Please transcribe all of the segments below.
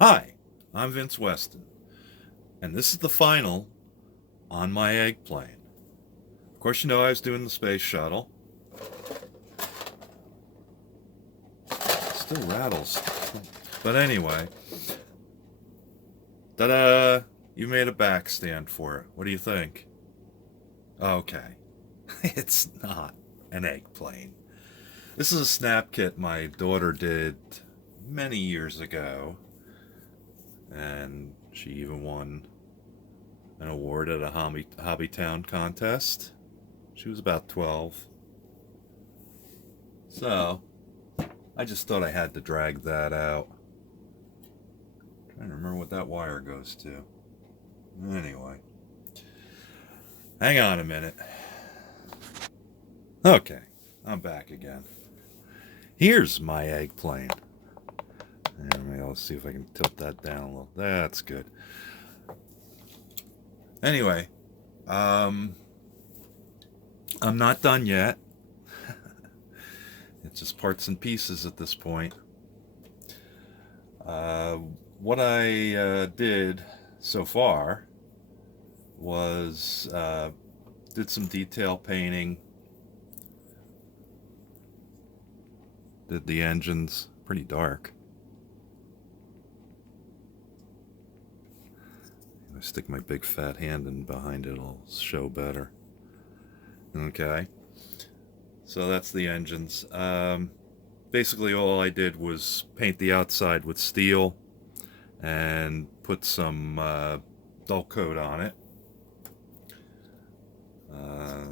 Hi, I'm Vince Weston, and this is the final on my egg plane. Of course, you know I was doing the space shuttle. Still rattles. But anyway, ta-da! You made a back stand for it. What do you think? Okay. It's not an egg plane. This is a snap kit my daughter did many years ago, and she even won an award at a Hobbytown contest. She was about 12. So, I just thought I had to drag that out. Trying to remember what that wire goes to. Anyway, hang on a minute. Okay, I'm back again. Here's my egg plane. And maybe I'll see if I can tilt that down a little. That's good. Anyway, um, I'm not done yet. It's just parts and pieces at this point. Uh, what I did so far was did some detail painting, did the engines, pretty dark. If I stick my big fat hand in behind it, it'll show better. Okay, so that's the engines. Basically, all I did was paint the outside with steel and put some dull coat on it. Uh,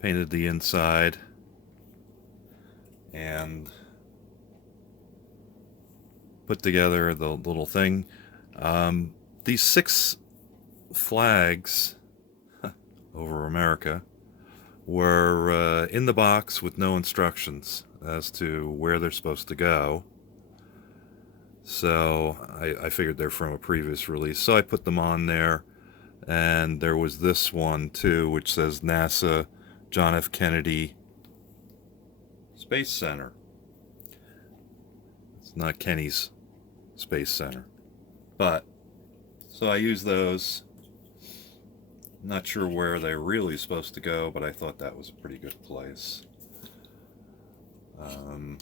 Painted the inside and put together the little thing. These 6 flags over America were in the box with no instructions as to where they're supposed to go. So I figured they're from a previous release. So I put them on there. And there was this one too, which says NASA John F. Kennedy Space Center. It's not Kenny's Space Center. But, so I used those. Not sure where they're really supposed to go, but I thought that was a pretty good place. Um,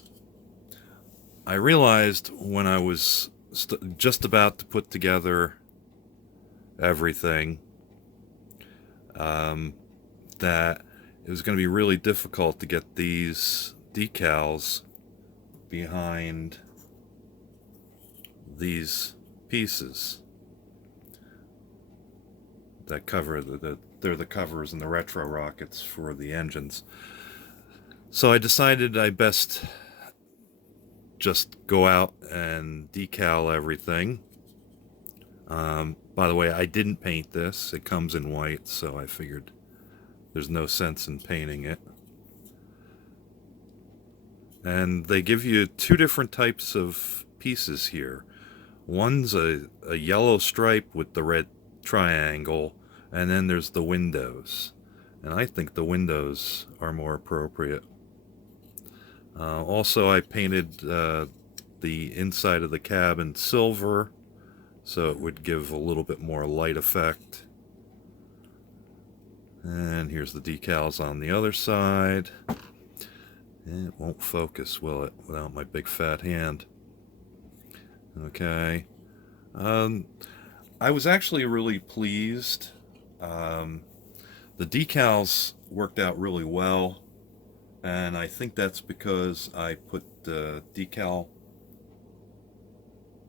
I realized when I was just about to put together everything um, that it was going to be really difficult to get these decals behind these pieces that cover they're the covers and the retro rockets for the engines. So I decided I best just go out and decal everything. By the way, I didn't paint this. It comes in white, so I figured there's no sense in painting it. And they give you 2 different types of pieces here. One's a yellow stripe with the red triangle, and then there's the windows. And I think the windows are more appropriate. Also, I painted the inside of the cabin silver, so it would give a little bit more light effect. And here's the decals on the other side. And it won't focus, will it, without my big fat hand? Okay. Um, I was actually really pleased. Um, the decals worked out really well, and I think that's because I put the decal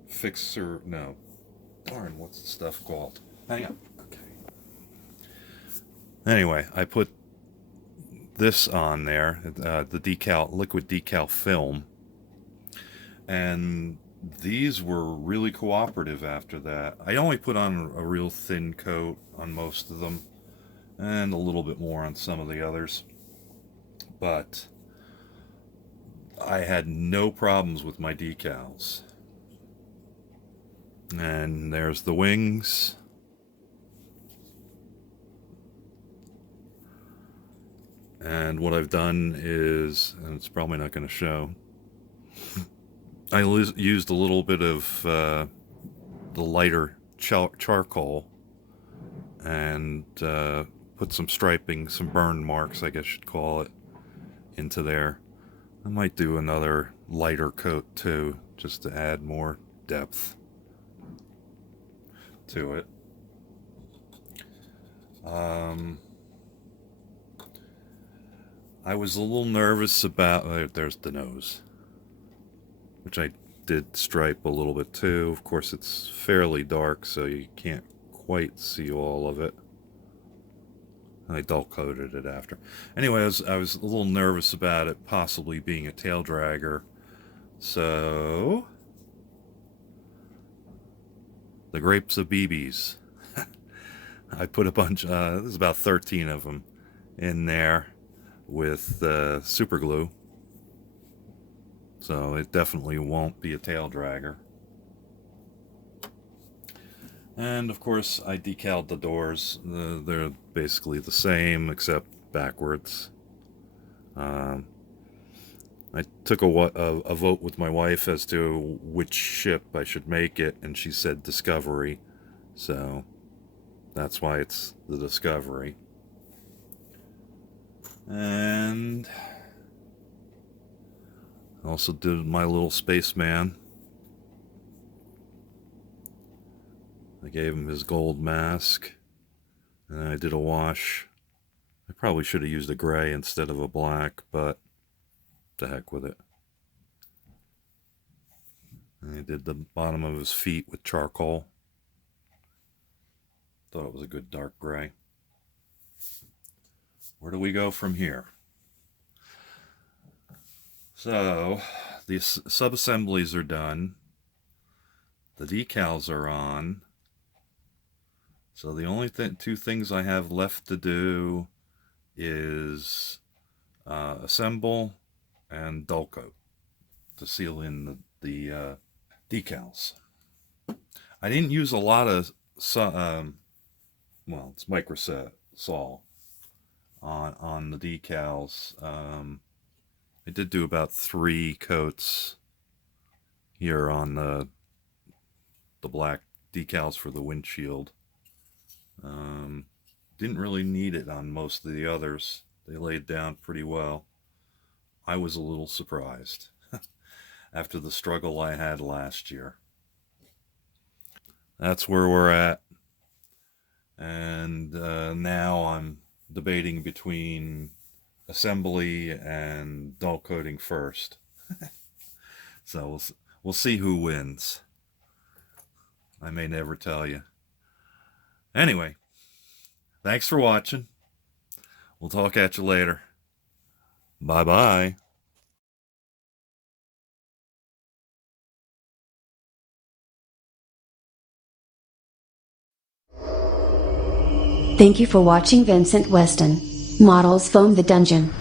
fixer. No, darn, what's the stuff called? Hang on. Okay. Anyway, I put this on there, the decal, liquid decal film, and these were really cooperative after that. I only put on a real thin coat on most of them, and a little bit more on some of the others. But I had no problems with my decals. And there's the wings. And what I've done is, and it's probably not going to show, I used a little bit of the lighter charcoal and put some striping, some burn marks, I guess you'd call it, into there. I might do another lighter coat too, just to add more depth to it. I was a little nervous about. There's the nose, which I did stripe a little bit too. Of course, it's fairly dark, so you can't quite see all of it. I dull coated it after. Anyway, I was a little nervous about it possibly being a tail dragger. So, the grapes of BBs. I put a bunch, there's about 13 of them in there with super glue. So it definitely won't be a tail dragger. And of course, I decaled the doors. They're basically the same except backwards. I took a vote with my wife as to which ship I should make it, and she said Discovery. So that's why it's the Discovery. And I also did my little spaceman. I gave him his gold mask, and I did a wash. I probably should have used a gray instead of a black, but to heck with it. And I did the bottom of his feet with charcoal. Thought it was a good dark gray. Where do we go from here? So, the sub-assemblies are done. The decals are on. So the only two things I have left to do is assemble and dull coat to seal in the decals. I didn't use a lot of well, it's microsol on the decals. I did do about 3 coats here on the black decals for the windshield. Didn't really need it on most of the others. They laid down pretty well. I was a little surprised after the struggle I had last year. That's where we're at. And now I'm debating between assembly and dull coating first. So we'll see who wins. I may never tell you. Anyway, thanks for watching. We'll talk at you later. Bye-bye. Thank you for watching Vincent Weston, Models Foam the Dungeon.